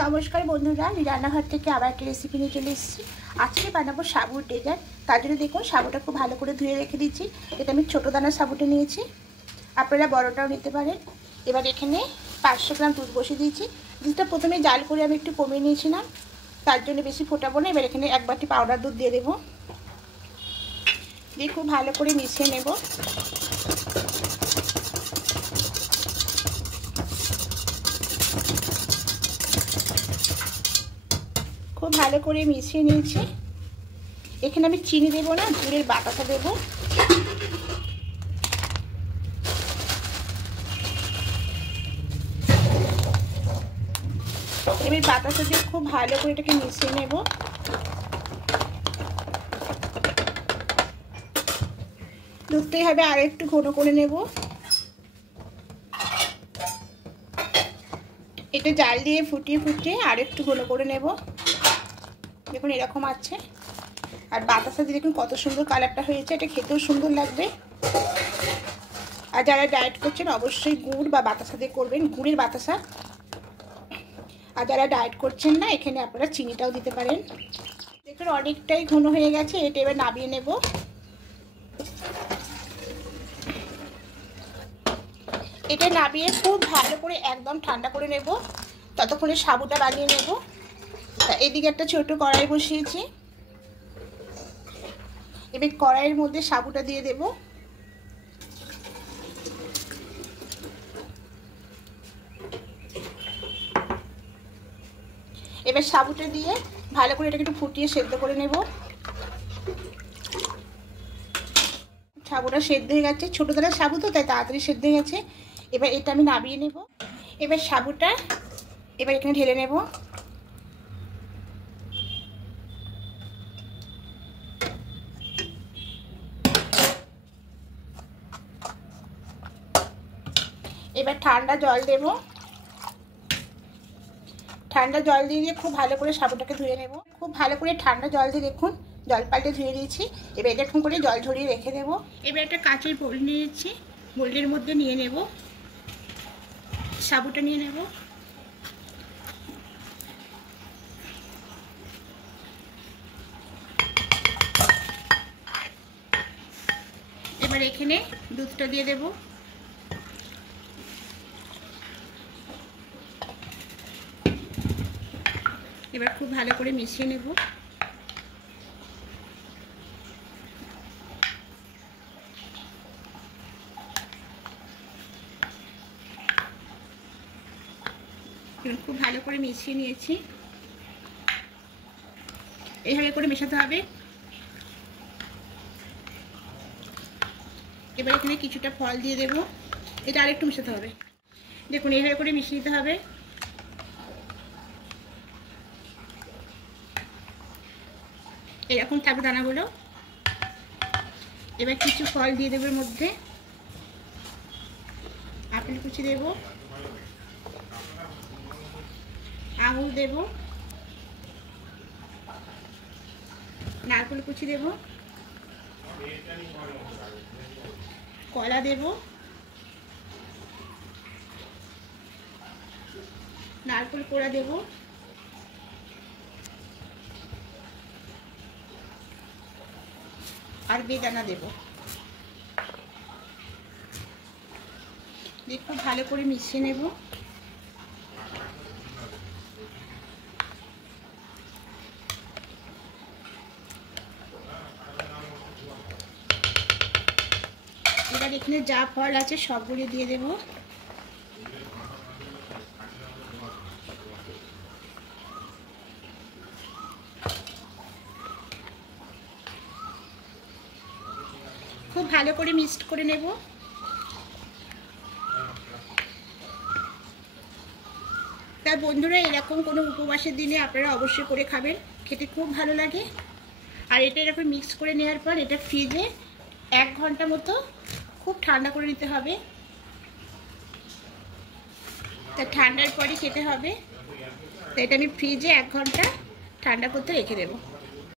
नमस्कार बंधुरा रान्नाघर থেকে আবার একটা রেসিপি নিয়ে চলে এসেছি। আজকে বানাবো সাবুর ডেজার্ট। তার জন্য দেখুন সাবুটা খুব ভালো করে ধুয়ে রেখে দিয়েছি। এটা আমি ছোট দানার সাবুটা নিয়েছি, আপনারা বড়টাও নিতে পারেন। এবার এখানে 500 গ্রাম দুধ বসিয়ে দিয়েছি। দুধটা প্রথমে জাল করে আমি একটু কমিয়ে নিয়েছিলাম, তার জন্য বেশি ফোটাবো না। এবার এখানে 1 বাটি পাউডার দুধ দিয়ে দেবো, দিয়ে খুব ভালো করে মিশিয়ে নেব। খুব ভালো করে মিশিয়ে নিয়েছি। এখানে আমি চিনি দেবো না, গুড়ের বাতাসা দেবো। এবার বাতাসা দিয়ে খুব ভালো করে এটাকে মিশিয়ে নেব। দুধটা হবে আর একটু ঘন করে নেব। এটা জাল দিয়ে ফুটিয়ে ফুটিয়ে আর একটু ঘন করে নেব। দেখুন এরকম আছে। আর বাতাসা দিয়ে দেখুন কত সুন্দর কালারটা হয়েছে, এটা খেতেও সুন্দর লাগবে। আর যারা ডায়েট করছেন অবশ্যই গুড় বা বাতাসা দিয়ে করবেন, গুড়ের বাতাসা। আর যারা ডায়েট করছেন না, এখানে আপনারা চিনিটাও দিতে পারেন। দেখুন অনেকটাই ঘন হয়ে গেছে, এটা এবার নামিয়ে নেব। এটা নামিয়ে খুব ভালো করে একদম ঠান্ডা করে নেব, ততক্ষণে সাবুটা বানিয়ে নেব। এদিকে একটা ছোট কড়াই বসিয়েছি, এবার কড়াইয়ের মধ্যে সাবুটা দিয়ে দেব। এবার সাবুটা দিয়ে ভালো করে এটাকে একটু ফুটিয়ে সেদ্ধ করে নেব। সাবুটা সেদ্ধ হয়ে গেছে, ছোটো দানার সাবু তো তাই তাড়াতাড়ি সেদ্ধ হয়ে গেছে। এবার এটা আমি নামিয়ে নেব। এবার সাবুটা এবার এখানে ঢেলে নেব। এবার ঠান্ডা জল দেব। ঠান্ডা জল দিয়ে খুব ভালো করে সাবুটাকে ধুয়ে নেব। খুব ভালো করে ঠান্ডা জল দিয়ে দেখুন জল পাল্টে ধুয়ে দিয়েছি। এবার এরকম করে জল ঝরিয়ে রেখে দেব। এবার একটা কাঁচের বোল নিয়েছি, বোলের মধ্যে নিয়ে নেব সাবুটা, নিয়ে নেব। এবার এখানে দুধটা দিয়ে দেব। এবার খুব ভালো করে মিশিয়ে নেব। খুব ভালো করে মিশিয়ে নিয়েছি। এইভাবে করে মেশাতে হবে। এবার এখানে কিছুটা ফল দিয়ে দেব, এটা আরেকটু মেশাতে হবে। দেখুন এইভাবে করে মিশিয়ে দিতে হবে। এরকম থাকবে দানাগুলো। এবার কিছু ফল দিয়ে দেবো এর মধ্যে, আপেল কুচি দেব, আঙুর দেব, নারকেল কুচি দেব, কলা দেব, নারকেল কোড়া দেব, আর বেদানা দেব। খুব ভালো করে মিশিয়ে নেব। এবার এখানে যা ফল আছে সবগুলো দিয়ে দেব। খুব ভালো করে মিক্সড করে নেব। তার বন্ধুরা এরকম কোনো উপবাসের দিনে আপনারা অবশ্যই করে খাবেন, খেতে খুব ভালো লাগে। আর এটা এরকম মিক্স করে নেওয়ার পর এটা ফ্রিজে 1 ঘন্টা মতো খুব ঠান্ডা করে নিতে হবে। তা ঠান্ডার পরই খেতে হবে। তো এটা আমি ফ্রিজে 1 ঘন্টা ঠান্ডা করতে রেখে দেবো।